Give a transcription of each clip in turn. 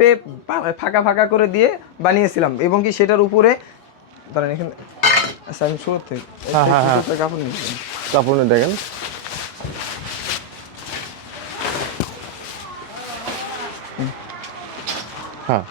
স্পে ফাঁকা ফাঁকা করে দিয়ে বানিয়েছিলাম। এবং কি সেটার উপরে দাঁড়ান এখানে আচ্ছা আমি শুরু থেকে হ্যাঁ, হ্যাঁ, হ্যাঁ। কাপড় কাপড় দেখেন। হ্যাঁ।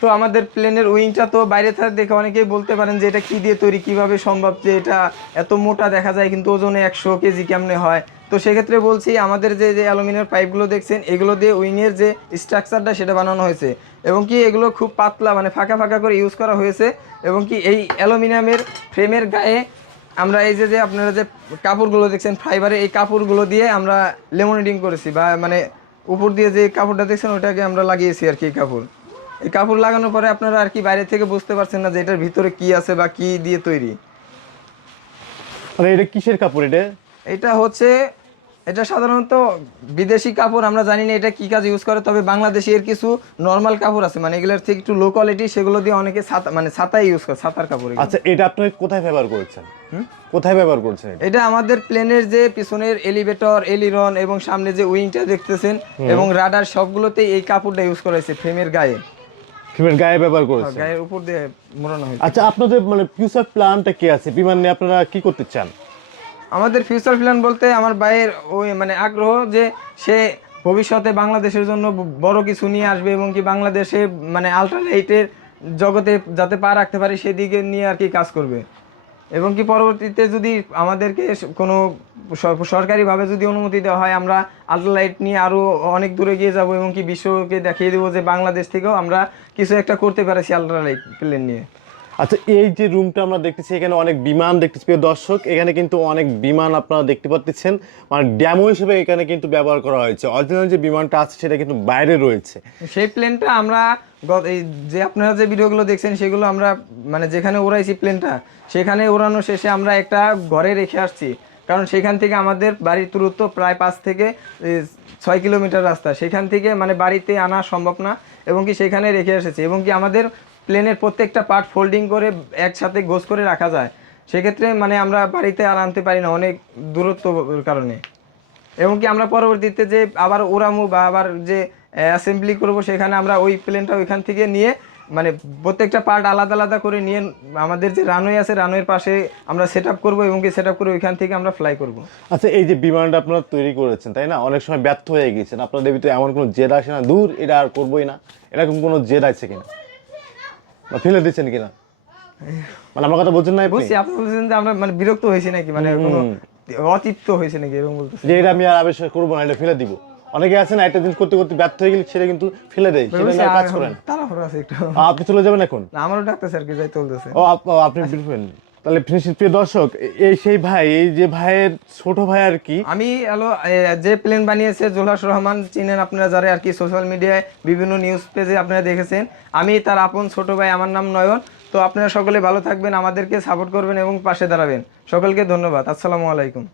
তো আমাদের প্লেনের উইংটা তো বাইরে থেকে দেখে অনেকেই বলতে পারেন যে এটা কি দিয়ে তৈরি কীভাবে সম্ভব যে এটা এত মোটা দেখা যায় কিন্তু ওজনে একশো কেজি কেমনে হয়? তো সেক্ষেত্রে বলছি আমাদের যে যে অ্যালুমিনিয়াম পাইপগুলো দেখছেন এগুলো দিয়ে উইংয়ের যে স্ট্রাকচারটা সেটা বানানো হয়েছে। এবং কি এগুলো খুব পাতলা মানে ফাঁকা ফাঁকা করে ইউজ করা হয়েছে। এবং কি এই অ্যালুমিনিয়ামের ফ্রেমের গায়ে আমরা এই যে যে আপনারা যে কাপড়গুলো দেখছেন ফাইবারে এই কাপড়গুলো দিয়ে আমরা লেমোনেটিং করেছি বা মানে উপর দিয়ে যে কাপড়টা দেখছেন ওটাকে আমরা লাগিয়েছি আর কি এই কাপড়। এই কাপড় লাগানোর পরে আপনারা আর কি বাইরে থেকে বুঝতে পারছেন না যে এটার ভিতরে কি আছে বা কি দিয়ে তৈরি। এটা কিসের কাপড় এটা? এটা হচ্ছে এটা সাধারণত বিদেশি কাপড় আমরা জানি না এটা কি কাজ ইউজ করে তবে বাংলাদেশি এর কিছু নর্মাল কাপড় আছে মানে এগুলোর থেকে একটু লো কোয়ালিটি সেগুলো দিয়ে অনেকে ছাতা মানে ছাতাই ইউজ করে ছাতার কাপড় আচ্ছা এটা আপনি কোথায় ব্যবহার করেছেন? কোথায় ব্যবহার করছেন এটা? আমাদের প্লেনের যে পিছনের এলিভেটর এলিরন এবং সামনে যে উইংটা দেখতেছেন এবং রাডার সবগুলোতে এই কাপড়টা ইউজ করা হয়েছে ফ্রেমের গায়ে। ফিমের গায়ে ব্যবহার করেছেন? গায়ের উপর দিয়ে মোড়ানো হয়েছে। আচ্ছা আপনাদের মানে ফিউচার প্ল্যানটা কি আছে? বিমান নিয়ে আপনারা কি করতে চান? আমাদের ফিউচার প্ল্যান বলতে আমার ভাইয়ের ওই মানে আগ্রহ যে সে ভবিষ্যতে বাংলাদেশের জন্য বড় কিছু নিয়ে আসবে এবং কি বাংলাদেশে মানে আল্ট্রালাইটের জগতে যাতে পা রাখতে পারে সেদিকে নিয়ে আর কি কাজ করবে। এবং কি পরবর্তীতে যদি আমাদেরকে কোনো সরকারিভাবে যদি অনুমতি দেওয়া হয়, আমরা আল্ট্রালাইট নিয়ে আরও অনেক দূরে গিয়ে যাব এবং কি বিশ্বকে দেখিয়ে দেবো যে বাংলাদেশ থেকেও আমরা কিছু একটা করতে পারছি আল্ট্রালাইট প্লেন নিয়ে। আচ্ছা এই যে রুমটা আমরা দেখতেছি, এখানে অনেক বিমান দেখতেছি। দর্শক, এখানে কিন্তু অনেক বিমান আপনারা দেখতে পাচ্ছেন। মানে ড্যামো হিসেবে এখানে কিন্তু ব্যবহার করা হয়েছে। অরিজিনাল যে বিমানটা আছে, সেটা কিন্তু বাইরে রয়েছে। সেই প্লেনটা আমরা এই যে আপনারা যে ভিডিওগুলো দেখছেন, সেগুলো আমরা মানে যেখানে উড়াইছি প্লেনটা সেখানে উড়ানো শেষে আমরা একটা ঘরে রেখে আসছি। কারণ সেখান থেকে আমাদের বাড়ির দূরত্ব প্রায় পাঁচ থেকে ছয় কিলোমিটার রাস্তা। সেখান থেকে মানে বাড়িতে আনা সম্ভব না, এবং কি সেখানে রেখে এসেছি। এবং কি আমাদের প্লেনের প্রত্যেকটা পার্ট ফোল্ডিং করে একসাথে গোছ করে রাখা যায়। সেক্ষেত্রে মানে আমরা বাড়িতে আর আনতে পারি না, অনেক দূরত্বর কারণে। এবং কি আমরা পরবর্তীতে যে আবার ওরামু বা আবার যে অ্যাসেম্বলি করব, সেখানে আমরা ওই প্লেনটা ওইখান থেকে নিয়ে মানে প্রত্যেকটা পার্ট আলাদা আলাদা করে নিয়ে, আমাদের যে রানওয়ে আছে রানওয়ের পাশে আমরা সেট আপ করব এবং কি সেট আপ করে ওইখান থেকে আমরা ফ্লাই করব। আচ্ছা এই যে বিমানটা আপনারা তৈরি করেছেন, তাই না? অনেক সময় ব্যর্থ হয়ে গিয়েছেন। আপনাদের ভিতরে এমন কোনো জেদ আসে না? দূর, এটা আর করবোই না। এরকম কোনো জেদ আছে কিনা? বা ফেলে দিচ্ছেন কিনা? মানে আমার কথা বলছেন না বুঝছি বলছি আপনি বলছেন যে আমরা মানে বিরক্ত হয়েছি নাকি? মানে কোনো অতিত্ব হয়েছে নাকি এরকম বলতেছে? যে এটা আমি আর আবিষ্কার করব না এটা ফেলে দিব। অনেকে আছে না একটা জিনিস করতে করতে ব্যর্থ হয়ে গেলে সেটা কিন্তু ফেলে দেয় সেটা নিয়ে কাজ করেন তাড়াহুড়ো আছে একটু। আপনি চলে যাবেন এখন? না, আমারও ডাক্তার স্যার কি যাই চলতেছে ও আপ- ও, আপনি বিলকুল তাহলে প্রিয় দর্শক, এই সেই ভাই, এই যে ভাইয়ের ছোট ভাই আর কি। আমি হলো যে প্লেন বানিয়েছে জোলাস রহমান, চিনেন আপনারা যারা আর কি সোশ্যাল মিডিয়ায় বিভিন্ন নিউজ পেজে আপনারা দেখেছেন। আমি তার আপন ছোট ভাই, আমার নাম নয়ন। তো আপনারা সকলে ভালো থাকবেন, আমাদেরকে সাপোর্ট করবেন এবং পাশে দাঁড়াবেন। সকলকে ধন্যবাদ। আসসালামু আলাইকুম।